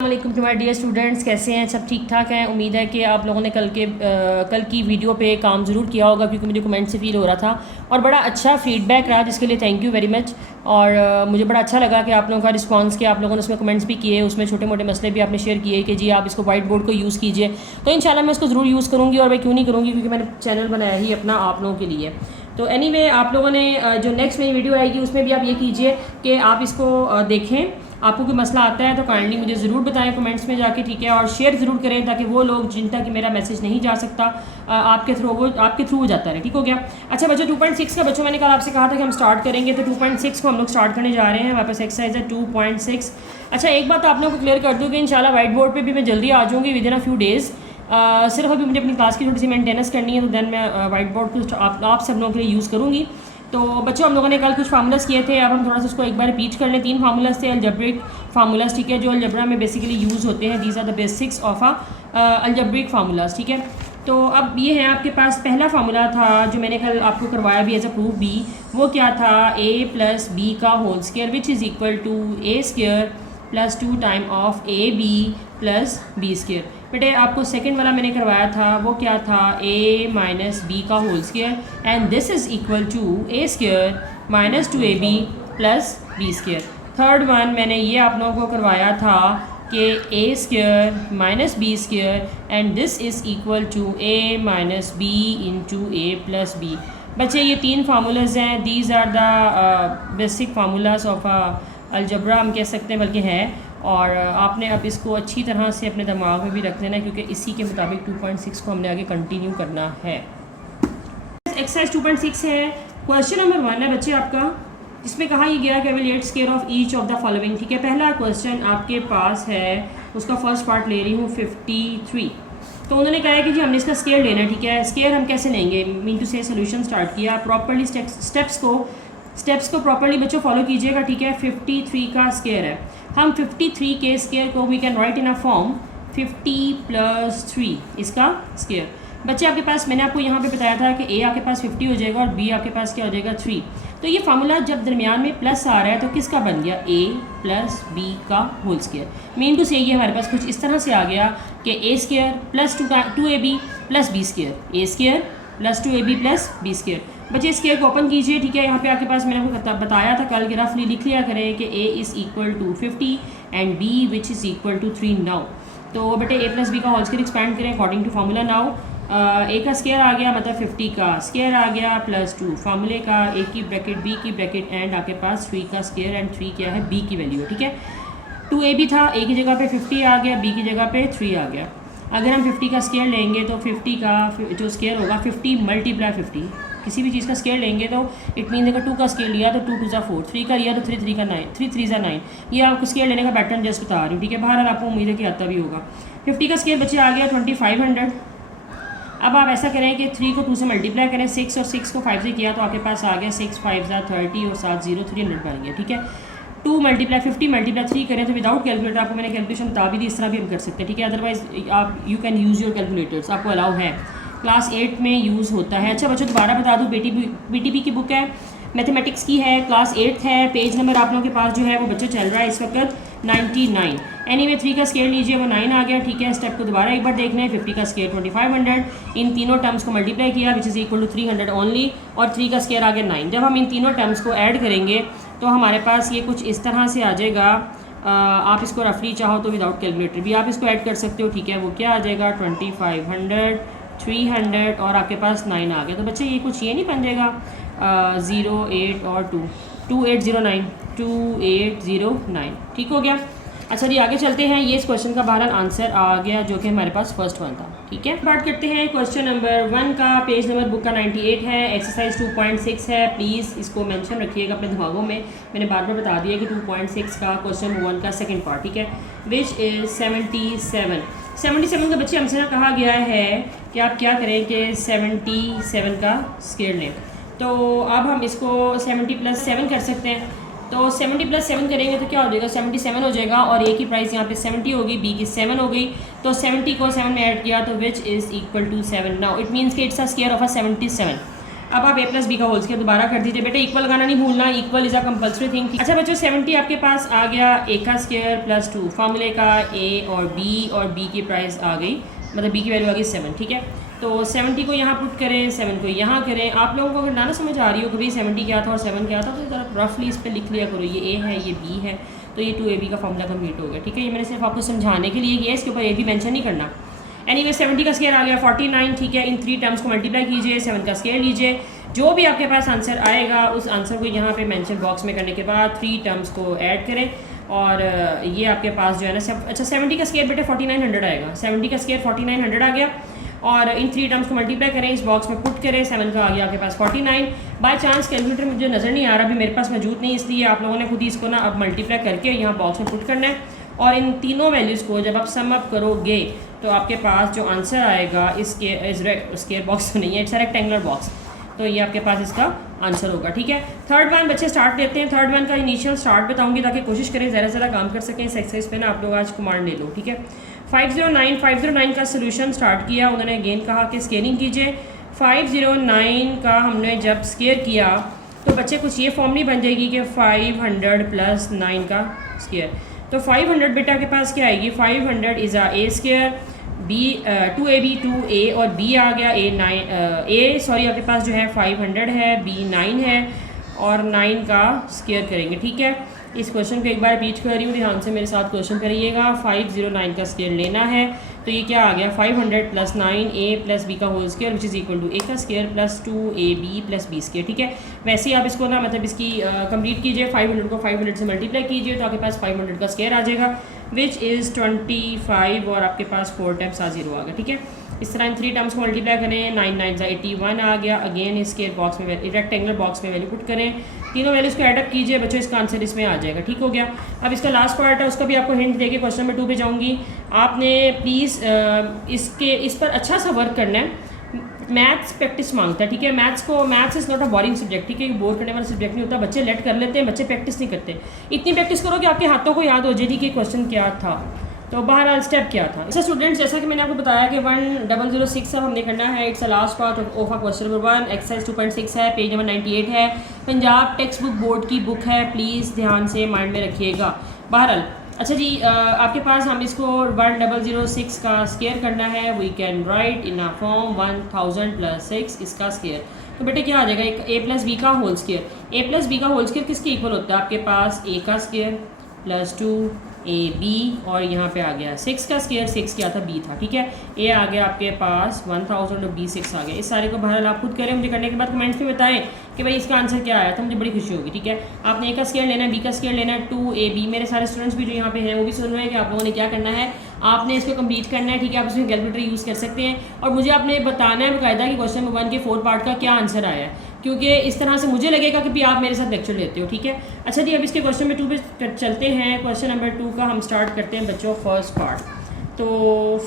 वालेकुम to my dear students, कैसे हैं? सब ठीक ठाक हैं। उम्मीद है कि आप लोगों ने कल की वीडियो पे काम ज़रूर किया होगा, क्योंकि मुझे कमेंट से फील हो रहा था और बड़ा अच्छा फीडबैक रहा, जिसके लिए थैंक यू वेरी मच। और मुझे बड़ा अच्छा लगा कि आप लोगों का रिस्पांस किया, आप लोगों ने उसमें कमेंट्स भी किए, उसमें छोटे मोटे मसले भी आपने शेयर किए कि जी आप इसको वाइट बोर्ड को यूज़ कीजिए। तो इंशाल्लाह मैं इसको ज़रूर यूज़ करूँगी, और मैं क्यों नहीं करूँगी, क्योंकि मैंने चैनल बनाया ही अपना आप लोगों के लिए। तो एनीवे, आप लोगों ने जो नेक्स्ट मेरी वीडियो आएगी उसमें भी आप ये कीजिए कि आप इसको देखें। आपको कोई मसला आता है तो काइंडली मुझे ज़रूर बताएं कमेंट्स में जाके, ठीक है। और शेयर ज़रूर करें ताकि वो लोग जिन तक मेरा मैसेज नहीं जा सकता आपके थ्रू वो जाता रहे। ठीक हो गया? अच्छा बच्चों, 2.6 का बच्चों मैंने कल आपसे कहा था कि हम स्टार्ट करेंगे, तो 2.6 को हम लोग स्टार्ट करने जा रहे हैं। हमारे पास एक्सरसाइज है 2.6। अच्छा, एक बात आप लोगों को क्लियर कर दूँ कि इंशाल्लाह वाइट बोर्ड पर भी मैं जल्दी आ जाऊँगी with in a few days. सिर्फ अभी मुझे अपनी क्लास की थोड़ी सी मेंटेनेंस करनी है, तो देन मैं वाइट बोर्ड को आप सब लोगों के लिए यूज़ करूँगी। तो बच्चों, हम लोगों ने कल कुछ फार्मूलाज किए थे, अब हम थोड़ा सा उसको एक बार रिपीट कर लें। 3 फार्मूलाज थे अलजेब्रिक फार्मूलाज, ठीक है, जो अलजबरा में बेसिकली यूज़ होते हैं। These are the basics of algebraic formulas, ठीक है। तो अब ये है आपके पास पहला फार्मूला था जो मैंने कल आपको करवाया भी एज अ प्रूफ भी। वो क्या था? a + b का whole square which is equal to a² + 2 time of ab + b²। बेटे, आपको सेकंड वाला मैंने करवाया था, वो क्या था? a - b का whole square and this is equal to a² - 2ab + b²। Third one मैंने ये आप लोगों को करवाया था कि a² - b² and this is equal to a - b × a + b। बच्चे, ये 3 फार्मूलाज हैं। These are the basic formulas of algebra हम कह सकते हैं, बल्कि है। और आपने अब इसको अच्छी तरह से अपने दिमाग में भी रख लेना, क्योंकि इसी के मुताबिक 2.6 को हमने आगे कंटिन्यू करना है। एक्सरसाइज 2.6 है। क्वेश्चन नंबर 1 है बच्चे आपका, जिसमें कहा यह गया कि evaluate square of each of the following, ठीक है। पहला क्वेश्चन आपके पास है, उसका फर्स्ट पार्ट ले रही हूँ 53। तो उन्होंने कहा है कि जी हमने इसका स्क्वायर लेना है, ठीक है। स्क्वायर हम कैसे लेंगे? मीन टू से सोल्यूशन स्टार्ट किया। प्रॉपर्ली स्टेप्स को प्रॉपर्ली बच्चों फॉलो कीजिएगा, ठीक है। 53 का स्क्वायर है, हम 53 के स्क्वायर को we can write in a form 50 + 3 इसका स्क्वायर। बच्चे, आपके पास मैंने आपको यहाँ पे बताया था कि a आपके पास 50 हो जाएगा और b आपके पास क्या हो जाएगा? 3। तो ये फार्मूला जब दरमियान में प्लस आ रहा है तो किसका बन गया? a + b का होल स्क्वायर। मीन टू से ये हमारे पास कुछ इस तरह से आ गया कि a² + 2ab + b², a² + 2ab + b²। बच्चे, स्क्वायर को ओपन कीजिए, ठीक है। यहाँ पे आपके पास मैंने आपको बताया था कल कि रफली लिख लिया करें कि a is equal to 50 and b which is equal to 3 now. तो बेटे, a + b का होल स्क्वायर एक्सपैंड करें according to formula. Now a का स्क्वायर आ गया, मतलब 50 का स्क्वायर आ गया +2 फार्मूले का, a की ब्रैकेट b की ब्रैकेट एंड आपके पास 3 का स्क्वायर, एंड 3 क्या है? b की वैल्यू है, ठीक है। 2ab था, a की जगह पे 50 आ गया, b की जगह पे 3 आ गया। अगर हम 50 का स्क्वायर लेंगे तो 50 का जो स्क्वायर होगा 50 × 50, किसी भी चीज़ का स्क्वायर लेंगे तो इट मीन अगर 2 का स्क्वायर लिया तो 2 × 2 = 4, 3 का लिया तो 3 × 3 = 9, 3 × 3 = 9। ये आपको स्क्वायर लेने का पैटर्न जस्ट बता रही हूँ, ठीक है। बहरहाल आपको उम्मीद है कि आता भी होगा। 50 का स्क्वायर बच्चे आ गया 2500। अब आप ऐसा करें कि 3 को 2 से मल्टीप्लाई करें, 6 और 6 को 5 से किया तो आपके पास आ गया 6 × 5 = 30 और 7 0 300 बन गया, ठीक है। 2 × 50 × 3 करें तो विदाउट कैलकुलेटर, आपको मैंने कैलकुलेशन बता भी दी, इस तरह भी हम कर सकते हैं, ठीक है। अदरवाइज आप you can use your calculators, आपको अलाउ है, क्लास 8 में यूज़ होता है। अच्छा बच्चों, दोबारा बता दूँ, BTP की बुक है, मैथमेटिक्स की है, क्लास 8 है। पेज नंबर आप लोगों के पास जो है वो बच्चे चल रहा है इस वक्त 99। एनीवे 3 का स्क्वायर लीजिए, वो 9 आ गया, ठीक है। स्टेप को दोबारा एक बार देखना है। 50 का स्क्वायर 2500, इन तीनों टर्म्स को मल्टीप्लाई किया which is equal to 300 only, और 3 का स्क्वायर आ गया 9। जब हम इन तीनों टर्म्स को ऐड करेंगे तो हमारे पास ये कुछ इस तरह से आ जाएगा। आप इसको रफली चाहो तो विदाउट कैलकुलेटर भी आप इसको ऐड कर सकते हो, ठीक है। वो क्या आ जाएगा? 2500, 300 और आपके पास 9 आ गया। तो बच्चे, ये कुछ ये नहीं बन जाएगा 0 8 और 2 2809 2809, ठीक हो गया। अच्छा जी, आगे चलते हैं। ये इस क्वेश्चन का बहरहाल आंसर आ गया जो कि हमारे पास फर्स्ट वन था, ठीक है। बात करते हैं क्वेश्चन नंबर 1 का। पेज नंबर बुक का 98 है, एक्सरसाइज 2.6 है। प्लीज़ इसको मेंशन रखिएगा अपने दिमागों में। मैंने बार बार बता दिया कि 2.6 का क्वेश्चन 1 का सेकंड पार्ट, ठीक है, विच इज़ 77 का बच्चे हमसे कहा गया है कि आप क्या करें कि 77 का स्क्वायर लें। तो अब हम इसको 70 + 7 कर सकते हैं। तो 70 + 7 करेंगे तो क्या हो जाएगा? 77 हो जाएगा, और a की प्राइस यहाँ पे 70 होगी, b की 7 हो गई। तो 70 को 7 में ऐड किया तो which is equal to 7। Now it means कि it's a square of a 77। अब आप a प्लस बी का होल स्क्वायर दोबारा कर दीजिए। बेटे इक्वल लगाना नहीं भूलना, equal is a compulsory thing. अच्छा बच्चों 70 आपके पास आ गया a का स्क्वायर प्लस 2, फार्मूले का a और b की प्राइस आ गई, मतलब b की वैल्यू आ गई 7। ठीक है, तो 70 को यहाँ पुट करें, 7 को यहाँ करें। आप लोगों को अगर ना समझ आ रही हो कि भाई 70 क्या था और 7 क्या था, तो ज़रा रफली इस पर लिख लिया करो, ये a है ये b है, तो ये 2ab का फॉर्मूला कंप्लीट हो गया। ठीक है, ये मैंने सिर्फ आपको समझाने के लिए किया, इसके ऊपर a भी मेंशन नहीं करना। एनीवे 70 का स्क्वायर आ गया 49। ठीक है, इन 3 टर्म्स को मल्टीप्लाई कीजिए, 7 का स्क्वायर लीजिए, जो भी आपके पास आंसर आएगा उस आंसर को यहाँ पे मेंशन बॉक्स में करने के बाद 3 टर्म्स को ऐड करें और ये आपके पास जो है ना सब। अच्छा 70 का स्क्वायर बेटे 4900 आएगा, 70 का स्क्वायर 4900 आ गया और इन 3 टर्म्स को मल्टीप्लाई करें, इस बॉक्स में पुट करें, 7 का आ गया आपके पास 49। बाय चांस कैलकुलेटर मुझे नज़र नहीं आ रहा, अभी मेरे पास मौजूद नहीं, इसलिए आप लोगों ने खुद ही इसको ना अब मल्टीप्लाई करके यहाँ बॉक्स में पुट करना है और इन तीनों वैल्यूज़ को जब आप सम अप करोगे तो आपके पास जो आंसर आएगा इसके स्क्वायर बॉक्स नहीं है, इट्स अ रेक्टेंगुलर बॉक्स, तो ये आपके पास इसका आंसर होगा। ठीक है, थर्ड वन बच्चे स्टार्ट लेते हैं। थर्ड वन का इनिशियल स्टार्ट बताऊंगी ताकि कोशिश करें ज़रा काम कर सकें इस एक्सरसाइज पे ना, आप लोग आज कमांड ले लो। ठीक है, 509 का सोल्यूशन स्टार्ट किया, उन्होंने अगेन कहा कि स्केलिंग कीजिए। 509 का हमने जब स्केयर किया तो बच्चे कुछ ये फॉर्म नहीं बन जाएगी कि 500 प्लस 9 का स्केयर, तो 500 बेटा के पास क्या आएगी, 500 is a square, b 2ab 2a और b आ गया आपके पास जो है 500 है, b 9 है और 9 का स्केयर करेंगे। ठीक है, इस क्वेश्चन को एक बार रिपीट कर रही हूँ, ध्यान से मेरे साथ क्वेश्चन करिएगा। 509 का स्केयर लेना है तो ये क्या आ गया 500 प्लस 9a प्लस b का whole square which is equal to a का square plus 2ab plus b square. ठीक है, वैसे ही आप इसको ना मतलब इसकी कंप्लीट कीजिए, 500 को 500 से मल्टीप्लाई कीजिए तो आपके पास 500 का स्केयर आ जाएगा विच इज़ 25 और आपके पास 4 टाइम्स आ 0 आ गया। ठीक है, इस तरह इन 3 टर्म्स को मल्टीप्लाई करें, 9 9 सा 81 आ गया। अगेन इस स्केयर बॉक्स में रेक्टेंगुलर बॉक्स में वैल्यू पुट करें, तीनों वैल्यूज़ को एडअप कीजिए बच्चों, इसका आंसर इसमें आ जाएगा। ठीक हो गया, अब इसका लास्ट पार्ट है उसका भी आपको हिंट देके क्वेश्चन नंबर 2 पे जाऊँगी। आपने प्लीज़ इस पर अच्छा सा वर्क करना है, मैथ्स प्रैक्टिस मांगता है। ठीक है, maths is not a boring subject. ठीक है, बोर करने वाला सब्जेक्ट नहीं होता, बच्चे लेट कर लेते हैं, बच्चे प्रैक्टिस नहीं करते। इतनी प्रैक्टिस करो कि आपके हाथों को याद हो जाए कि क्वेश्चन क्या था, तो बहरहाल स्टेप क्या था। अच्छा स्टूडेंट्स, जैसा कि मैंने आपको बताया कि 1006 अब हमने करना है, it's a last part of question number 1, exercise 2.6 है, पेज नंबर 98 है, पंजाब टेक्स्ट बुक बोर्ड की बुक है, प्लीज़ ध्यान से माइंड में रखिएगा। बहरहाल अच्छा जी, आपके पास हम इसको 1006 का स्केयर करना है, we can write in a form 1000 plus 6 इसका स्केयर, तो बेटे क्या आ जाएगा, एक a प्लस बी का whole square. a plus B का होल स्केयर किसके इक्वल होता है, आपके पास a का स्केयर प्लस 2ab और यहाँ पे आ गया 6 का स्केयर, 6 क्या था b था। ठीक है, a आ गया आपके पास 1000 और b 6 आ गया। इस सारे को बहरहाल आप खुद करें, मुझे करने के बाद कमेंट्स में बताएं कि भाई इसका आंसर क्या आया था, मुझे बड़ी खुशी होगी। ठीक है, आपने a का स्केयर लेना है, b का स्केयर लेना है, 2ab। मेरे सारे स्टूडेंट्स भी जो यहाँ पे हैं वो भी सुन रहे हैं कि आप लोगों ने क्या करना है, आपने इसको कंप्लीट करना है। ठीक है, आप इसमें कैलकुलेटर यूज़ कर सकते हैं और मुझे आपने बताना है बाकायदा कि क्वेश्चन नंबर 1 के 4 पार्ट का क्या आंसर आया है, क्योंकि इस तरह से मुझे लगेगा कि भी आप मेरे साथ लेक्चर लेते हो। ठीक है, अच्छा जी, अब इसके क्वेश्चन नंबर 2 पे चलते हैं। क्वेश्चन नंबर 2 का हम स्टार्ट करते हैं बच्चों फर्स्ट पार्ट। तो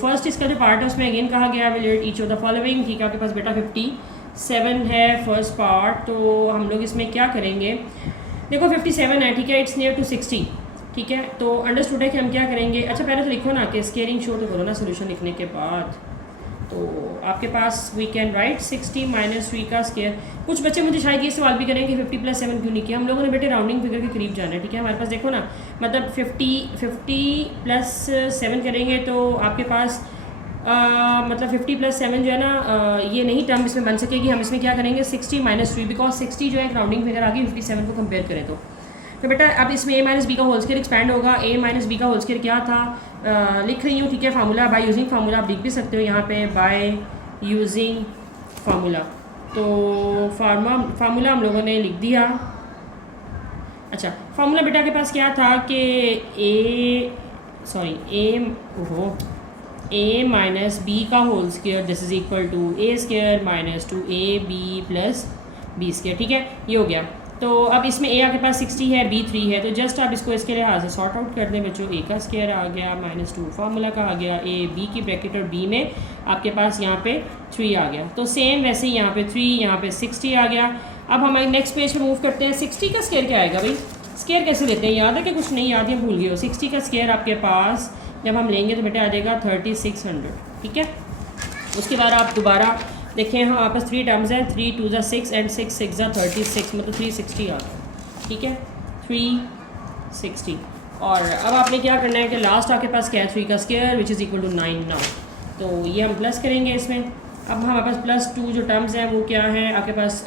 फर्स्ट इसका जो पार्ट है उसमें अगेन कहा गया relate each of the following. ठीक है, आपके पास बेटा 57 है फर्स्ट पार्ट, तो हम लोग इसमें क्या करेंगे, देखो 57 है। ठीक है, इट्स नियर टू 60। ठीक है, तो अंडरस्टूड है कि हम क्या करेंगे। अच्छा पहले तो लिखो ना कि स्केयरिंग शो तो करो ना सोल्यूशन लिखने के बाद, तो आपके पास वी कैन राइट 60 माइनस 3 का स्केयर। कुछ बच्चे मुझे शायद ये सवाल भी करेंगे 50 प्लस 7 क्यों नहीं किया, हम लोगों ने बेटे राउंडिंग फिगर के करीब जाना है। ठीक है, हमारे पास देखो ना, मतलब 50 प्लस 7 करेंगे तो आपके पास मतलब 50 प्लस 7 जो है ना ये नहीं टर्म इसमें बन सकेगी। हम इसमें क्या करेंगे 60 माइनस 3, बिकॉज 60 जो है एक राउंडिंग फिगर आ गई 57 को कंपेयर करें तो बेटा अब इसमें a माइनस बी का होल स्केयर एक्सपैंड होगा। a माइनस बी का होल स्केयर क्या था, लिख रही हूँ। ठीक है, फार्मूला बाय यूजिंग फार्मूला आप लिख भी सकते हो यहाँ पे, बाय यूजिंग फार्मूला। तो फार्मूला हम लोगों ने लिख दिया। अच्छा फार्मूला बेटा के पास क्या था कि a माइनस बी का whole square this is equal to a square minus 2ab plus b square. ठीक है, ये हो गया। तो अब इसमें a आपके पास 60 है, b 3 है, तो जस्ट आप इसको इसके लिहाज से सॉर्ट आउट कर दें बच्चों। a का स्केयर आ गया माइनस 2 फार्मूला का आ गया, a b की ब्रैकेट और b में आपके पास यहाँ पे 3 आ गया। तो सेम वैसे ही यहाँ पे 3, यहाँ पे 60 आ गया। अब हम नेक्स्ट पेज पे मूव करते हैं। 60 का स्केयर क्या आएगा भाई, स्केयर कैसे लेते हैं, याद है कि कुछ नहीं याद है, भूल गए हो। 60 का स्केयर आपके पास जब हम लेंगे तो बेटा आ जाएगा 3600। ठीक है, उसके बाद आप दोबारा देखें हाँ आपस 3 टर्म्स हैं, 3 2 ज़ा 6 एंड 6 6 ज़ा 36, मतलब 360 आ गया, ठीक है 360। और अब आपने क्या करना है कि लास्ट आपके पास क्या है 3 का square which is equal to 9 now, तो ये हम प्लस करेंगे इसमें। अब हमारे पास +2 जो टर्म्स हैं वो क्या है आपके पास,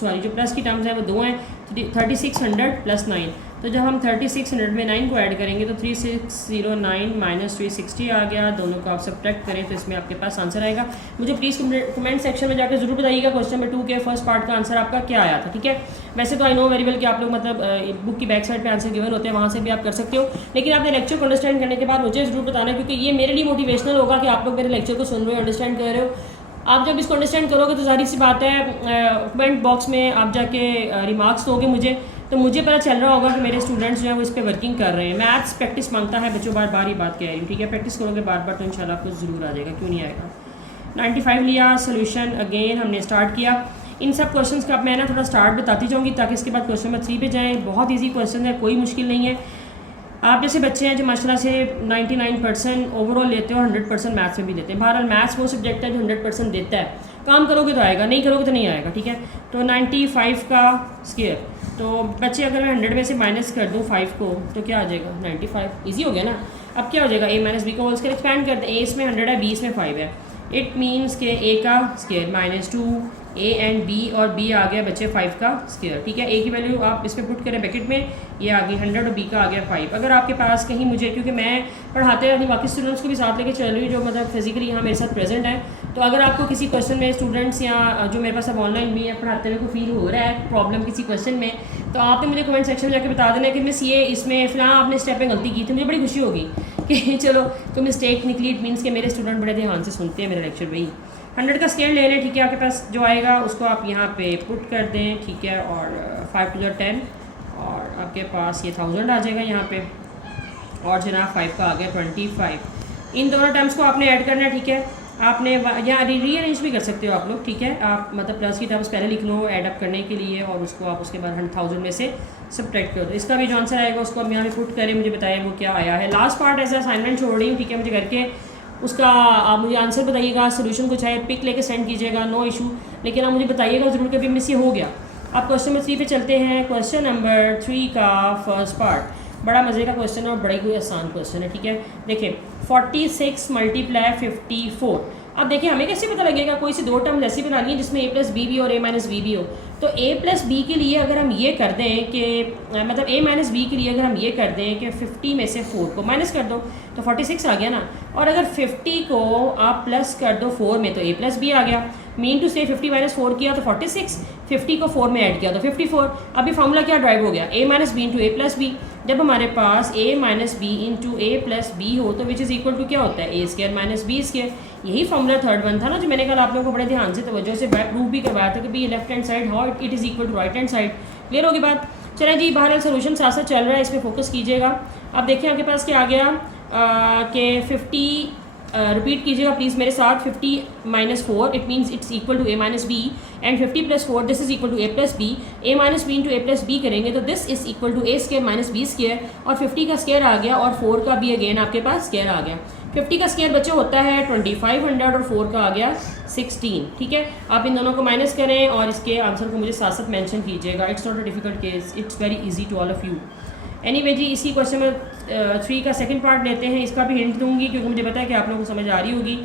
सॉरी जो प्लस की टर्म्स हैं वो 2 हैं, 3600 + 9, तो जब हम 3600 में 9 को ऐड करेंगे तो 3609 - 360 आ गया। दोनों को आप सब्ट्रैक्ट करें तो इसमें आपके पास आंसर आएगा। मुझे प्लीज़ कमेंट सेक्शन में जाकर जरूर बताइएगा क्वेश्चन नंबर 2 के फर्स्ट पार्ट का आंसर आपका क्या आया था, ठीक है। वैसे तो आई नो वेरी वेल कि आप लोग मतलब बुक की बैक साइड पे आंसर गिवन होते हैं, वहाँ से भी आप कर सकते हो, लेकिन आपने लेक्चर को अंडरस्टैंड करने के बाद मुझे जरूर बताना, क्योंकि ये मेरे लिए मोटिवेशनल होगा कि आप लोग मेरे लेक्चर को सुन रहे हो, अंडरस्टैंड कर रहे हो। आप जब इसको अंडरस्टैंड करोगे तो जाहिर सी बात है कमेंट बॉक्स में आप जाके रिमार्क्स दोगे मुझे, तो मुझे पता चल रहा होगा कि मेरे स्टूडेंट्स जो हैं वो इस पर वर्किंग कर रहे हैं। मैथ्स प्रैक्टिस मांगता है बच्चों, बार बार ही बात कह रही हूँ, ठीक है। प्रैक्टिस करोगे बार बार तो इंशाल्लाह आपको ज़रूर आ जाएगा, क्यों नहीं आएगा। 95 लिया, सोल्यूशन अगेन हमने स्टार्ट किया। इन सब क्वेश्चंस का मैं ना थोड़ा स्टार्ट बताती जाऊँगी ताकि इसके बाद क्वेश्चन नंबर 3 पे जाएँ। बहुत ईजी क्वेश्चन है, कोई मुश्किल नहीं है। आप जैसे बच्चे हैं जो माशाल्लाह से 99% ओवरऑल लेते हो, 100% मैथ्स में भी देते हैं। बहरहाल मैथ्स वो सब्जेक्ट है जो 100% देता है, काम करोगे तो आएगा, नहीं करोगे तो नहीं आएगा, ठीक है। तो 95 का स्क्वायर, तो बच्चे अगर मैं 100 में से माइनस कर दूँ 5 को तो क्या आ जाएगा 95, ईजी हो गया ना। अब क्या हो जाएगा a - b को होल स्क्वायर एक्सपैंड करते हैं, a इसमें 100 है, b इसमें 5 है। इट मीन्स के a का स्क्वायर -2 a एंड b, और b आ गया बच्चे 5 का स्क्वायर, ठीक है। a की वैल्यू आप इस पर पुट करें ब्रैकेट में, ये आ गई 100 और b का आ गया 5। अगर आपके पास कहीं मुझे, क्योंकि मैं पढ़ाते रहती बाकी स्टूडेंट्स को भी साथ लेके चल रही हूँ जो मतलब फिजिकली यहाँ मेरे साथ प्रेजेंट है, तो अगर आपको किसी क्वेश्चन में स्टूडेंट्स या जो मेरे पास अब ऑनलाइन भी है पढ़ाते हुए को फील हो रहा है प्रॉब्लम किसी क्वेश्चन में, तो आपने मुझे कमेंट सेक्शन में जाकर बता देना कि मिस ये इसमें फ़लाँ आपने स्टेप में गलती की थी, मुझे बड़ी खुशी होगी कि चलो तो मिस्टेक निकली। इट मीन्स के मेरे स्टूडेंट बड़े ध्यान से सुनते हैं मेरा लेक्चर। भाई 100 का स्केल ले लें, ठीक है। आपके पास जो आएगा उसको आप यहाँ पे पुट कर दें, ठीक है। और 5 × 10 और आपके पास ये 1000 आ जाएगा यहाँ पे, और जनाब 5 का आ गया 25। इन दोनों टर्म्स को आपने ऐड करना है, ठीक है। आपने यहाँ रीअरेंज भी कर सकते हो आप लोग, ठीक है। आप मतलब प्लस की टर्म्स पहले लिख लो एड अप करने के लिए, और उसको आप उसके बाद 1000 में से सब्ट्रैक्ट कर दो। इसका भी जो आंसर आएगा उसको अब यहाँ पे पुट करें, मुझे बताइए वो क्या आया है। लास्ट पार्ट एज असाइनमेंट छोड़ रही हूँ, ठीक है। मुझे करके उसका आप मुझे आंसर बताइएगा, सोल्यूशन को चाहे पिक लेके सेंड कीजिएगा, नो इशू, लेकिन आप मुझे बताइएगा ज़रूर कभी मिस ये हो गया। अब क्वेश्चन नंबर 3 पे चलते हैं। क्वेश्चन नंबर 3 का फर्स्ट पार्ट बड़ा मज़े का क्वेश्चन है और बड़ा ही कोई आसान क्वेश्चन है, ठीक है। देखिए 46 × 54। अब देखिए हमें कैसे पता लगेगा, कोई सी दो टर्म ऐसी बना ली है जिसमें a + b भी और a - b भी हो। तो a + b के लिए अगर हम ये कर दें कि मतलब a - b के लिए अगर हम ये कर दें कि 50 में से 4 को माइनस कर दो तो 46 आ गया ना, और अगर 50 को आप प्लस कर दो 4 में तो a + b आ गया। मीन टू से 50 - 4 किया तो 46, 50 को 4 में ऐड किया तो 54। अभी फार्मूला क्या ड्राइव हो गया, a - b × a + b। जब हमारे पास a - b × a + b हो तो विच इज़ इक्वल टू क्या होता है a² - b²। यही फार्मूला थर्ड वन था ना जो मैंने कल आप लोगों को बड़े ध्यान से तवज्जो से प्रूव भी करवाया था कि भाई left hand side how it is equal to right hand side. Clear होगी बात। चलें जी, बहरहाल सोल्यूशन साथ साथ चल रहा है, इस पर फोकस कीजिएगा। अब देखिए आपके पास क्या आ गया कि 50 रिपीट कीजिएगा प्लीज़ मेरे साथ। 50 - 4 it means it's equal to a - b, and 50 + 4 this is equal to a + b। a - b × a + b करेंगे तो this is equal to a² - b², और 50 का स्क्वायर आ गया और 4 का भी अगेन आपके पास स्क्वायर आ गया। 50 का स्क्वायर बच्चे होता है 2500 और 4 का आ गया 16, ठीक है। आप इन दोनों को माइनस करें और इसके आंसर को मुझे साथ साथ मेंशन कीजिएगा। It's not a difficult case, it's very easy to all of you. Anyway जी, इसी क्वेश्चन में 3 का सेकंड पार्ट लेते हैं। इसका भी हिंट दूंगी क्योंकि मुझे पता है कि आप लोगों को समझ आ रही होगी।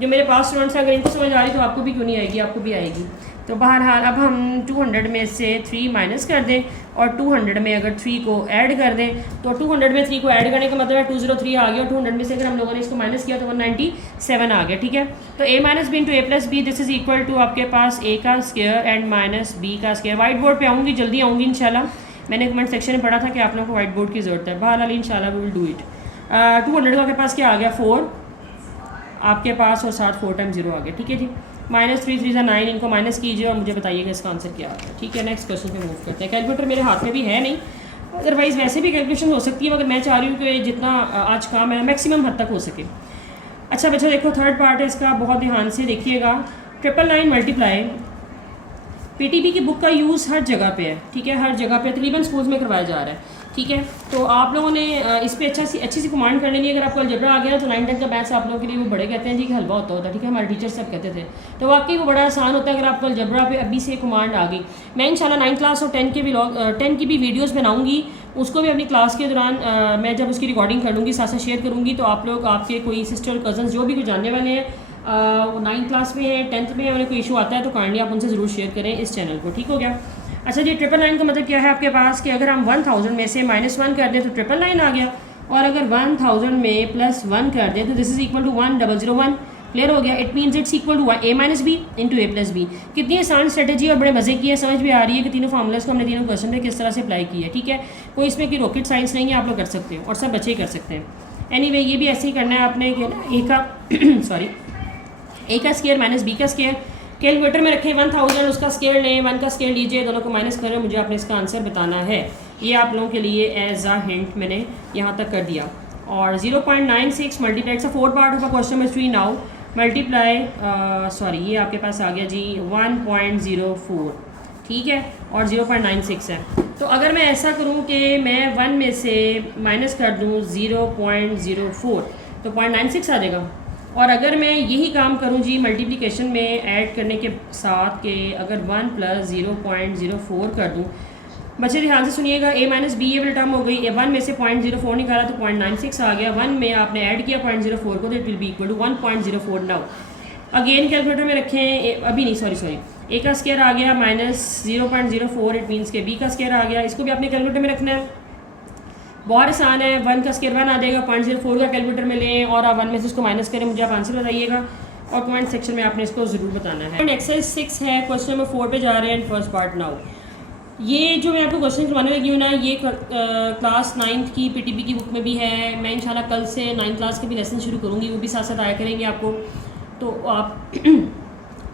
जो मेरे पास स्टूडेंट्स हैं अगर इनको समझ आ रही तो आपको भी क्यों नहीं आएगी, आपको भी आएगी। तो बहरहाल अब हम 200 में से 3 माइनस कर दें और 200 में अगर 3 को ऐड कर दें तो 200 में 3 को ऐड करने का मतलब है 203 आ गया, और 200 में से अगर हम लोगों ने इसको माइनस किया तो 197 आ गया, ठीक है। तो a - b × a + b this is equal to आपके पास a का स्क्वायर एंड -b का स्क्वायर। वाइट बोर्ड पे आऊँगी, जल्दी आऊँगी इंशाल्लाह। मैंने कमेंट सेक्शन में पढ़ा था कि आप लोगों को वाइट बोर्ड की ज़रूरत है। बहरहाल इंशाल्लाह वी विल डू इट। 200 का आपके पास क्या आ गया 4 आपके पास, और साथ 4 × 0 आ गया, ठीक है जी। -3 3 × 9, इनको माइनस कीजिए और मुझे बताइएगा इसका आंसर क्या आता है, ठीक है। नेक्स्ट क्वेश्चन पे मूव करते हैं। कैलकुलेटर मेरे हाथ में भी है नहीं, अदरवाइज़ वैसे भी कैलकुलेशन हो सकती है, मगर मैं चाह रही हूँ कि जितना आज काम है मैक्सिमम हद तक हो सके। अच्छा बच्चा देखो थर्ड पार्ट है इसका, बहुत ध्यान से देखिएगा। 999 × पीटीबी की बुक का यूज़ हर जगह पे है, ठीक है। हर जगह पे तकरीबन स्कूल्स में करवाया जा रहा है। ठीक है। तो आप लोगों ने इस पर अच्छी सी कमांड कर लेनी है। अगर आपको अलजबरा आ गया तो 9 10 का मैथ्स आप लोगों के लिए वो बड़े कहते हैं जी कि हलवा होता है, ठीक है, हमारे टीचर सब कहते थे। तो वाकई वो बड़ा आसान होता है अगर आपको अलजबरा पे अभी से कमांड आ गई। मैं इंशाल्लाह 9 क्लास और 10 की भी वीडियोज़ बनाऊँगी, उसको भी अपनी क्लास के दौरान मैं जब उसकी रिकॉर्डिंग कर लूँगी साथ साथ शेयर करूँगी। तो आप लोग आपके कोई सिस्टर कज़न जो भी कुछ जानने वाले हैं वो 9 क्लास में है 10th में है, उन्हें कोई इशू आता है तो काइंडली आप उनसे ज़रूर शेयर करें इस चैनल को, ठीक हो गया। अच्छा जी, 999 का मतलब क्या है आपके पास कि अगर हम 1000 में से -1 कर दें तो 999 आ गया, और अगर 1000 में +1 कर दें तो this is equal to 1001। Clear हो गया। It means it's equal to a minus b into a+b। कितनी आसान स्ट्रेटेजी और बड़े मज़े की है, समझ भी आ रही है कि तीनों फार्मूलाज को हमने तीनों क्वेश्चन में किस तरह से अप्लाई किया है, ठीक है। कोई इसमें की रॉकेट साइंस नहीं है, आप लोग कर सकते हो और सब बच्चे ही कर सकते हैं। एनीवे ये भी ऐसे ही करना है आपने कि a का सॉरी a का स्क्वायर माइनस b का स्क्वायर कैलकुलेटर में रखें 1000, उसका स्केयर लें, 1 का स्केयर लीजिए, दोनों को माइनस करें, मुझे आपने इसका आंसर बताना है। ये आप लोगों के लिए एज अ हिंट मैंने यहाँ तक कर दिया। और 0.96 multiply, it's a 4 part of a question number 3 now multiply sorry ये आपके पास आ गया जी 1.04, ठीक है, और 0.96 है। तो अगर मैं ऐसा करूँ कि मैं 1 में से माइनस कर दूँ 0.04 तो 0.96 आ जाएगा। और अगर मैं यही काम करूं जी मल्टीप्लिकेशन में ऐड करने के साथ कि अगर 1 + 0.04 कर दूं, बच्चे ध्यान से सुनिएगा, a माइनस बी ये वाली टर्म हो गई। 1 में से 0.04 निकाला तो 0.96 आ गया। 1 में आपने ऐड किया 0.04 को तो it will be equal to 1.04। Now again calculator में रखें, अभी नहीं सॉरी a का स्क्वायर आ गया -0.04, इट मीन्स के b का स्क्वायर आ गया। इसको भी आपने कैलकुलेटर में रखना है, बहुत आसान है। 1 का स्क्वायर 1 आ जाएगा, 0.04 का कैलकुलेटर में लें और आप 1 में से इसको माइनस करें, मुझे आप आंसर बताइएगा और कमेंट सेक्शन में आपने इसको ज़रूर बताना है। एक्सरसाइज 6 है, क्वेश्चन नंबर 4 पे जा रहे हैं, फर्स्ट पार्ट नाउ। ये जो मैं आपको क्वेश्चन करवाने लगी हूँ ना, ये क्लास 9th की पीटीपी की बुक में भी है। मैं इंशाल्लाह कल से 9th क्लास के भी लेसन शुरू करूँगी, वो भी साथ साथ आया करेंगे आपको। तो आप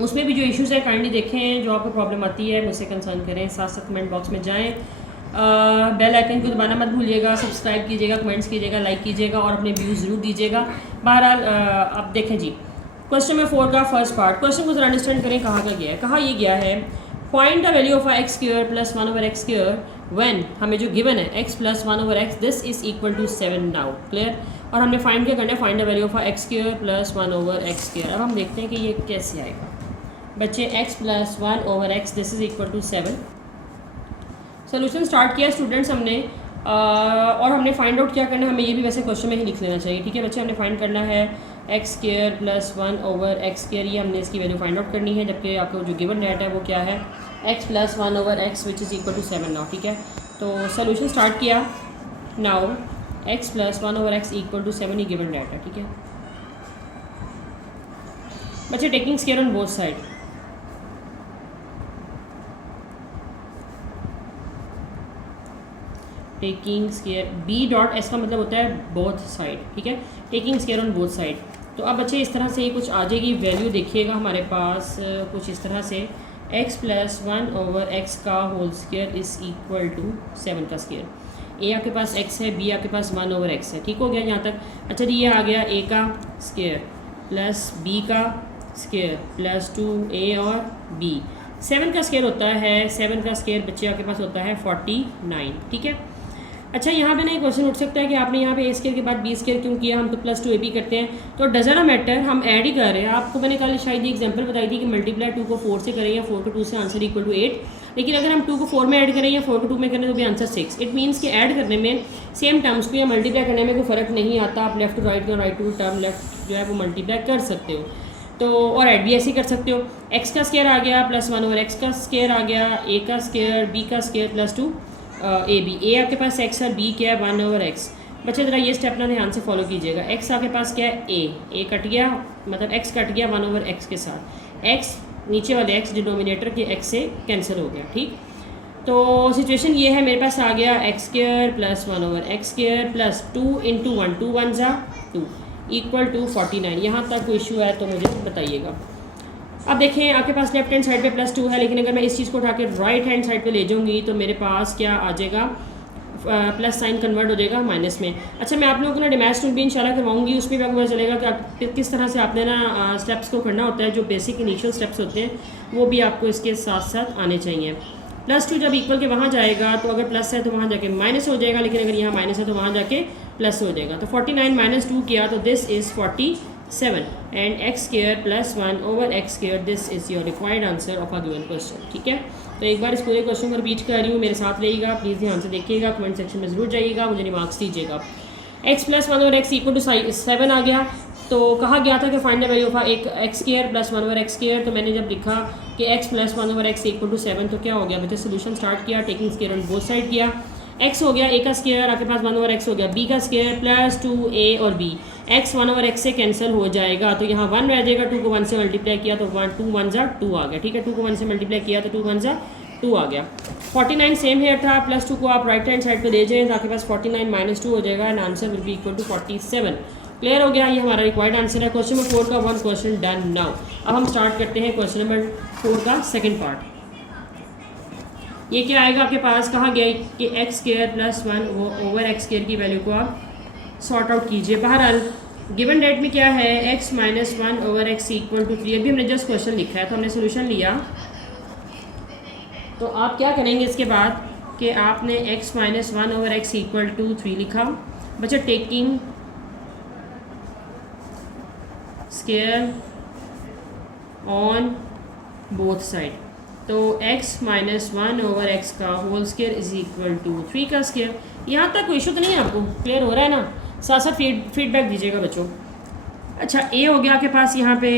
उसमें भी जो इश्यूज़ है काइंडली देखें, जो आपको प्रॉब्लम आती है मुझसे कंसर्न करें, साथ साथ कमेंट बॉक्स में जाएँ, बेल आइकन को दबाना मत भूलिएगा, सब्सक्राइब कीजिएगा, कमेंट्स कीजिएगा, लाइक कीजिएगा और अपने व्यूज़ ज़रूर दीजिएगा। बहरहाल आप देखें जी क्वेश्चन नंबर 4 का फर्स्ट पार्ट। क्वेश्चन को ज़रा अंडरस्टैंड करें, कहाँ का गया है। कहाँ ये गया है, find the value of x² + 1/x² when, हमें जो गिवन है x + 1/x this is equal to 7 now. Clear. और हमने फाइंड क्या करना है, find the value of x² + 1/x²। अब हम देखते हैं कि ये कैसे आएगा बच्चे। x + 1/x this is equal to 7। Solution start किया स्टूडेंट्स हमने और हमने फाइंड आउट क्या करना है, हमें ये भी वैसे क्वेश्चन में ही लिख लेना चाहिए, ठीक है बच्चे। हमने फाइंड करना है x² + 1/x², ये हमने इसकी वैल्यू फाइंड आउट करनी है, जबकि आपको जो गिवन डेटा है वो क्या है, x + 1/x which is equal to 7 now, ठीक है। तो सोल्यूशन स्टार्ट किया now, x + 1/x equal to 7 ही गिवन डेटा, ठीक है बच्चे। Taking square on both side, taking square b.s का मतलब होता है बोथ साइड, ठीक है। Taking square on both side. तो अब बच्चे इस तरह से कुछ आ जाएगी वैल्यू, देखिएगा हमारे पास कुछ इस तरह से x + 1/x का whole square is equal to 7 का स्क्वायर। a आपके पास x है, b आपके पास 1/x है, ठीक हो गया यहाँ तक। अच्छा जी, ये आ गया a का स्क्वायर प्लस b का स्क्वायर प्लस 2a और b। 7 का स्क्वायर होता है, 7 का स्क्वायर बच्चे आपके पास होता है 49, ठीक है। अच्छा, यहाँ पे ना एक क्वेश्चन उठ सकता है कि आपने यहाँ पे a स्क्वायर के बाद b स्क्वायर क्यों किया, हम तो +2ab करते हैं। तो डजन मैटर, हम ऐड ही कर रहे हैं। आपको मैंने कल शायद ये एग्जांपल बताई थी कि मल्टीप्लाई 2 को 4 से करें या 4 को 2 से, आंसर इक्वल टू 8। लेकिन अगर हम 2 को 4 में ऐड करें या 4 को 2 में करें तो भी आंसर 6। इट मीन्स कि ऐड करने में सेम टर्म्स को या मल्टीप्लाई करने में कोई फ़र्क नहीं आता। आप लेफ्ट टू राइट या राइट टू टर्म लेफ्ट जो है वो मल्टीप्लाई कर सकते हो, तो और ऐड भी ऐसे ही कर सकते हो। x का स्क्वायर आ गया + 1/x का स्क्वायर आ गया, a का स्क्वायर b का स्क्वायर प्लस 2 ab। a आपके पास x और b क्या है 1/x। बच्चे ज़रा ये स्टेप ना ध्यान से फॉलो कीजिएगा। x आपके पास क्या है a कट गया, मतलब x कट गया 1/x के साथ, x नीचे वाले x डिनोमिनेटर के x से कैंसिल हो गया, ठीक। तो सिचुएशन ये है, मेरे पास आ गया x² + 1/x² plus 2 × 1, 2 1 = 2 equal to 49। यहाँ तक कोई इशू है तो मुझे बताइएगा। अब देखें आपके पास लेफ्ट हैंड साइड पे +2 है, लेकिन अगर मैं इस चीज़ को उठा के राइट हैंड साइड पे ले जाऊँगी तो मेरे पास क्या आ जाएगा, प्लस साइन कन्वर्ट हो जाएगा माइनस में। अच्छा, मैं आप लोगों को ना डिमैच टूल भी इंशाल्लाह करवाऊंगी, उसमें भी आपको पता चलेगा कि आप किस तरह से आपने ना स्टेप्स को करना होता है। जो बेसिक इनिशियल स्टेप्स होते हैं वो भी आपको इसके साथ साथ आने चाहिए। प्लस टू जब इक्वल के वहाँ जाएगा तो अगर प्लस है तो वहाँ जाके माइनस हो जाएगा, लेकिन अगर यहाँ माइनस है तो वहाँ जाके प्लस हो जाएगा। तो 49 माइनस 2 किया तो this is 47 and x square plus 1 over x square, this is your required answer of a given question. ठीक है, तो एक बार इस पूरे क्वेश्चन को रिपीट कर रही हूँ, मेरे साथ रहिएगा, प्लीज़ ध्यान से देखिएगा, कमेंट सेक्शन में ज़रूर जाइएगा, मुझे रिमार्क्स दीजिएगा। X plus 1 over x equal to 7 आ गया। तो कहा गया था कि फाइंड द वैल्यू ऑफ एक x square plus 1 over x square. तो मैंने जब लिखा कि x plus 1 over x equal to 7 तो क्या हो गया, मुझे सोल्यूशन स्टार्ट किया, taking square on both side किया। एक्स हो गया ए का स्क्वायर, आपके पास 1 ओवर एक्स हो गया बी का स्क्वायर प्लस 2a और b। एक्स 1 ओवर एक्स से कैंसिल हो जाएगा तो यहाँ 1 रह जाएगा, 2 को 1 से मल्टीप्लाई किया तो 2 1 जा 2 आ गया। ठीक है, 2 को 1 से मल्टीप्लाई किया तो 2 1 जा 2 आ गया। 49 सेम हेयर था, प्लस 2 को आप राइट हैंड साइड पे ले जाएं तो आपके पास 49 माइनस 2 हो जाएगा and answer will be equal to 47। Clear हो गया, ये हमारा रिक्वायर्ड आंसर है। क्वेश्चन नंबर 4 का 1 क्वेश्चन डन। नाउ अब हम स्टार्ट करते हैं क्वेश्चन नंबर 4 का सेकंड पार्ट। ये क्या आएगा आपके पास, कहा गया कि x square plus 1 over x square की वैल्यू को आप सॉर्ट आउट कीजिए। बहरहाल गिवन डेट में क्या है, x minus 1 over x equal to 3। अभी हमने जस्ट क्वेश्चन लिखा है तो हमने सोल्यूशन लिया। तो आप क्या करेंगे इसके बाद कि आपने x minus 1 over x equal to 3 लिखा। बच्चा taking square on both side, तो x माइनस 1 ओवर एक्स का whole square is equal to 3 का स्क्वायर। यहाँ तक कोई इशू तो नहीं है, आपको क्लियर हो रहा है ना? साथ साथ फीडबैक दीजिएगा बच्चों। अच्छा, a हो गया आपके पास यहाँ पे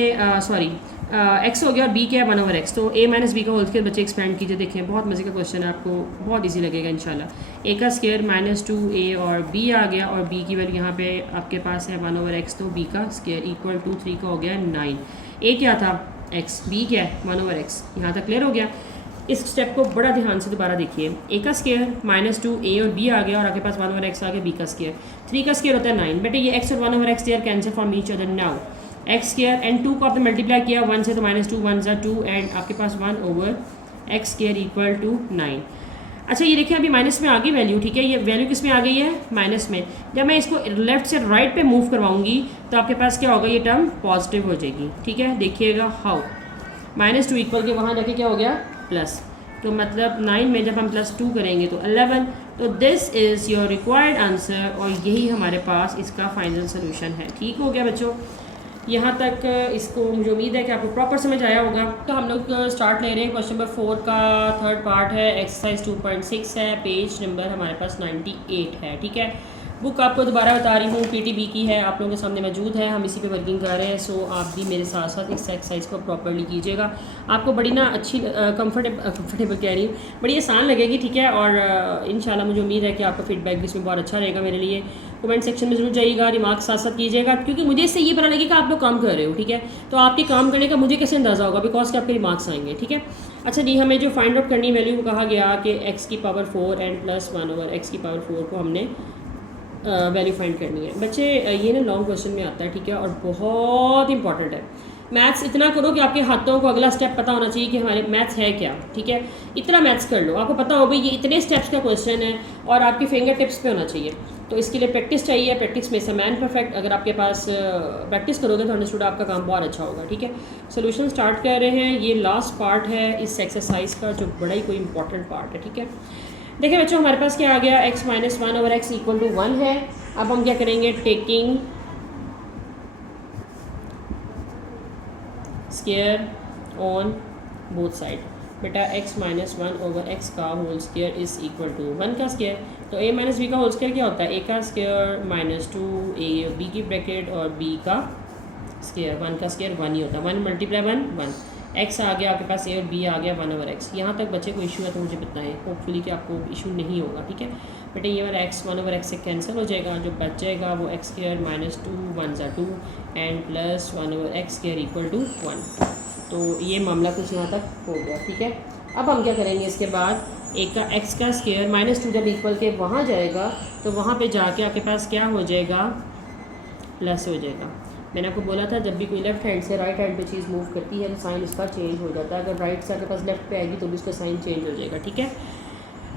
x हो गया और b क्या है 1 ओवर एक्स, तो a माइनस बी का होल स्क्वायर बच्चे एक्सपेंड कीजिए। देखिए बहुत मज़े का क्वेश्चन है, आपको बहुत इजी लगेगा इंशाल्लाह। a का स्क्वायर माइनस 2a और b आ गया और b की वैल्यू यहाँ पे आपके पास है 1 ओवर एक्स, तो b का स्क्वायर इक्वल टू 3 का हो गया 9। a क्या था x, b क्या है 1 ओवर एक्स। यहाँ तक क्लियर हो गया। इस स्टेप को बड़ा ध्यान से दोबारा देखिए। a का स्क्वायर माइनस 2a और b आ गया और आपके पास 1 ओवर एक्स आ गया, b का स्क्वायर, 3 का स्क्वायर होता है 9। बेटे ये x और 1 over x they are cancel from each other. Now x square and 2 को आपने मल्टीप्लाई किया 1 से तो माइनस 2 1 2 एंड आपके पास 1 over x square equal to 9। अच्छा ये देखिए अभी माइनस में आ गई वैल्यू। ठीक है, ये वैल्यू किस में आ गई है, माइनस में। जब मैं इसको लेफ्ट से राइट पे मूव करवाऊंगी तो आपके पास क्या होगा, ये टर्म पॉजिटिव हो जाएगी। ठीक है, देखिएगा हाउ, माइनस 2 इक्वल के वहाँ जाके क्या हो गया प्लस, तो मतलब 9 में जब हम प्लस 2 करेंगे तो 11। तो this is your required answer और यही हमारे पास इसका फाइनल सोल्यूशन है। ठीक हो गया बच्चों, यहाँ तक इसको मुझे उम्मीद है कि आपको प्रॉपर समझ आया होगा। तो हम लोग स्टार्ट ले रहे हैं, क्वेश्चन नंबर 4 का थर्ड पार्ट है, एक्सरसाइज 2.6 है, पेज नंबर हमारे पास 98 है। ठीक है, बुक आपको दोबारा बता रही हूँ, PTB की है, आप लोगों के सामने मौजूद है, हम इसी पे वर्किंग कर रहे हैं। सो आप भी मेरे साथ साथ इस एक्सरसाइज को प्रॉपर्ली कीजिएगा, आपको बड़ी ना अच्छी कंफर्टेबल कह रही हूँ, बड़ी आसान लगेगी। ठीक है, और इंशाल्लाह मुझे उम्मीद है कि आपका फीडबैक भी इसमें बहुत अच्छा रहेगा मेरे लिए। कमेंट सेक्शन में जरूर जाइएगा, रिमार्क्स साथ साथ कीजिएगा, क्योंकि मुझे इससे ये पता लगेगा आप लोग काम कर रहे हो। ठीक है, तो आपके काम करने का मुझे कैसे अंदाज़ा होगा, बिकॉज के आपके रिमार्क्स आएंगे। ठीक है, अच्छा जी, हमें जो फाइंड आउट करनी वैल्यू कहा गया कि x की power 4 and plus 1 over x की पावर 4 को हमने वैल्यू फाइंड करनी है। बच्चे ये ना लॉन्ग क्वेश्चन में आता है। ठीक है, और बहुत इंपॉर्टेंट है। मैथ्स इतना करो कि आपके हाथों को अगला स्टेप पता होना चाहिए कि हमारे मैथ्स है क्या। ठीक है, इतना मैथ्स कर लो, आपको पता हो भाई ये इतने स्टेप्स का क्वेश्चन है और आपकी फिंगर टिप्स पे होना चाहिए। तो इसके लिए प्रैक्टिस चाहिए, प्रैक्टिस में मैन परफेक्ट। अगर आपके पास प्रैक्टिस करोगे तो अंडरस्टूड आपका काम बहुत अच्छा होगा। ठीक है, सोल्यूशन स्टार्ट कर रहे हैं। ये लास्ट पार्ट है इस एक्सरसाइज का, जो बड़ा ही कोई इंपॉर्टेंट पार्ट है। ठीक है, देखिए बच्चों, हमारे पास क्या आ गया, x minus 1 over x equal to 1 है। अब हम क्या करेंगे, taking square on both side. बेटा x माइनस 1 ओवर एक्स का whole square is equal to 1 का स्क्वायर, तो a माइनस बी का होल स्क्वायर क्या होता है, a का स्क्वायर माइनस 2a b की ब्रैकेट और b का स्क्वायर, 1 का स्क्वायर 1 ही होता है, 1 मल्टीप्लाई 1 x आ गया आपके पास, a और b आ गया 1 ओवर एक्स। यहाँ तक बच्चे को इशू है तो मुझे बताएं, होपफुली कि आपको इशू नहीं होगा। ठीक है बेटे, ये वाला x 1 ओवर एक्स से कैंसिल हो जाएगा, जो बच जाएगा वो एक्स स्क्वायर माइनस 2 1 ज़ा 2 and plus 1 over x square equal to 1। तो ये मामला कुछ यहाँ तक हो गया। ठीक है, अब हम क्या करेंगे, इसके बाद एक का x का स्क्वायर माइनस 2 जब इक्वल के वहाँ जाएगा तो वहाँ पे जाके आपके पास क्या हो जाएगा, प्लस हो जाएगा। मैंने आपको बोला था जब भी कोई लेफ्ट हैंड से राइट हैंड पे चीज़ मूव करती है तो साइन उसका चेंज हो जाता है, अगर राइट से आपके पास लेफ्ट पे आएगी तो भी उसका साइन चेंज हो जाएगा। ठीक है,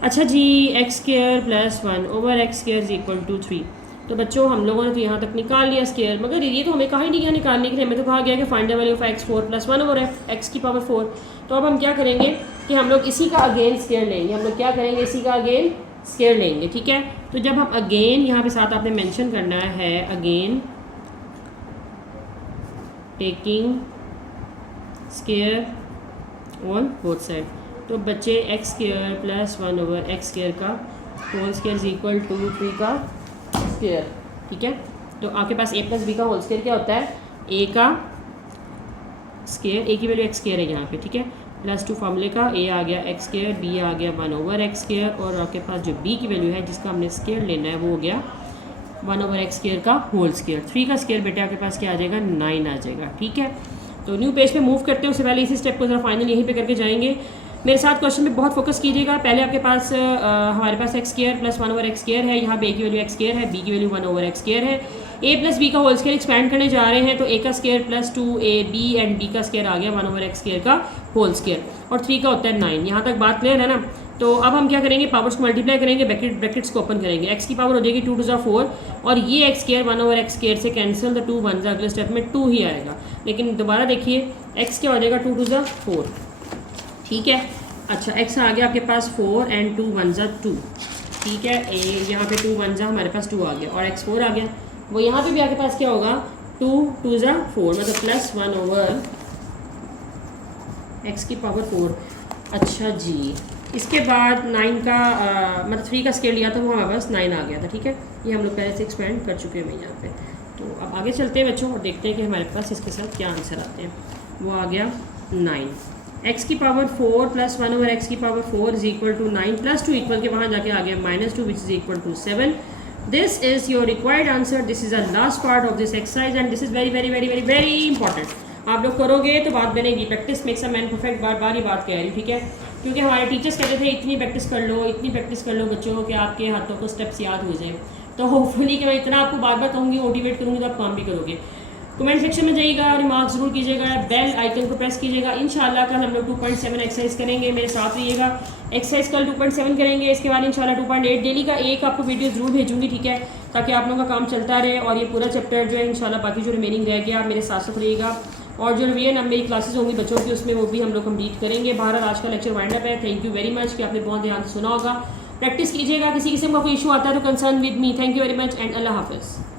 अच्छा जी, x square plus 1 over x square is equal to 3। तो बच्चों हम लोगों ने तो यहाँ तक निकाल लिया स्केयर, मगर ये तो हमें कहा ही नहीं गया निकालने के लिए, हमें तो कहा गया कि find the value of x4 + 1 over x की पावर 4। तो अब हम क्या करेंगे कि हम लोग इसी का अगेन स्केयर लेंगे, हम लोग क्या करेंगे इसी का अगेन स्केयर लेंगे, ठीक है। तो जब हम अगेन यहाँ पे साथ आपने मेंशन करना है again taking square on both side, तो बच्चे x square + 1 over x square का whole square is equal to 3 का स्केयर, ठीक है। तो आपके पास a + b का होल स्केयर क्या होता है, a का स्केयर, a की वैल्यू x स्केयर है यहाँ पे, ठीक है, +2 फार्मूले का a आ गया x स्केयर, b आ गया 1 ओवर x स्केयर, और आपके पास जो b की वैल्यू है जिसका हमने स्केयर लेना है वो हो गया 1 ओवर x स्केयर का होल स्केयर। 3 का स्केयर बेटे आपके पास क्या आ जाएगा, 9 आ जाएगा, ठीक है। तो न्यू पेज पे मूव करते हैं, उससे पहले इसी स्टेप को ज़रा फाइनल यहीं पे करके जाएंगे। मेरे साथ क्वेश्चन पे बहुत फोकस कीजिएगा। पहले आपके पास हमारे पास x square + 1 over x square है, यहाँ पे a की वैल्यू x स्केयर है, b की वैल्यू 1 ओवर x स्केयर है, a + b का होल स्केयर एक्सपेंड करने जा रहे हैं, तो a का स्केयर + 2ab एंड b का स्केयर आ गया 1 ओवर x स्केयर का होल स्केयर, और 3 का होता है 9। यहाँ तक बात क्लियर है ना। तो अब हम क्या करेंगे, पावर्स को मल्टीप्लाई करेंगे, ब्रैकेट्स को ओपन करेंगे, x की पावर हो जाएगी 2 * 4, और ये x square 1 over x square से कैंसिल, तो 2 1 अगले स्टेप में 2 ही आएगा। लेकिन दोबारा देखिए x क्या हो जाएगा, 2 * 4, ठीक है। अच्छा x आ गया आपके पास 4 एंड 2 1 2, ठीक है। यहाँ पे 2 1 हमारे पास 2 आ गया, और x4 आ गया, वो यहाँ पे भी आपके पास क्या होगा 2 2 4, मतलब +1 ओवर x की पावर 4। अच्छा जी, इसके बाद 9 का मतलब 3 का स्केयर लिया था, वो हमारे पास 9 आ गया था, ठीक है। ये हम लोग पहले से एक्सपेंड कर चुके हैं यहाँ पे। तो अब आगे चलते हैं बच्चों और देखते हैं कि हमारे पास इसके साथ क्या आंसर आते हैं। वो आ गया 9, x की पावर 4 + 1 ओवर x की power 4 is equal to 9 + 2 equal के वहाँ जाके आ गया -2 which is equal to 7। This is your required answer, this is the last part of this exercise and this is very very very very very important. आप लोग करोगे तो बात बनेगी, practice makes a man perfect, बार बार ये बात कह रही हूँ, ठीक है। क्योंकि हमारे टीचर्स कहते थे इतनी प्रैक्टिस कर लो, इतनी प्रैक्टिस कर लो बच्चों कि आपके हाथों को स्टेप्स याद हो जाए। तो होपफुली कि मैं इतना आपको बार बार कहूँगी, मोटिवेट करूँगी, तो आप काम भी करोगे। कमेंट सेक्शन में जाइएगा, रिमार्क ज़रूर कीजिएगा, बेल आइकन को प्रेस कीजिएगा। इंशाल्लाह कल हम लोग 2.7 एक्सरसाइज करेंगे, मेरे साथ रहिएगा। एक्सरसाइज कल 2.7 करेंगे, इसके बाद इंशाल्लाह 2.8 डेली का एक आपको वीडियो ज़रूर भेजूँगी, ठीक है, ताकि आप लोगों का काम चलता रहे। और ये पूरा चैप्टर जो है इंशाल्लाह बाकी जो रिमेनिंग रह गया, आप मेरे साथ साथ रहिएगा। और जो रिवीजन अब मेरी क्लासेस होंगी बच्चों की, उसमें वो भी हम लोग कंप्लीट करेंगे। बहरहाल आज का लेक्चर वाइंड अप है। थैंक यू वेरी मच कि आपने बहुत ध्यान से सुना होगा। प्रैक्टिस कीजिएगा, किसी किस्म का कोई इशू आता है तो concern with me. Thank you very much and अल्लाह हाफिज़।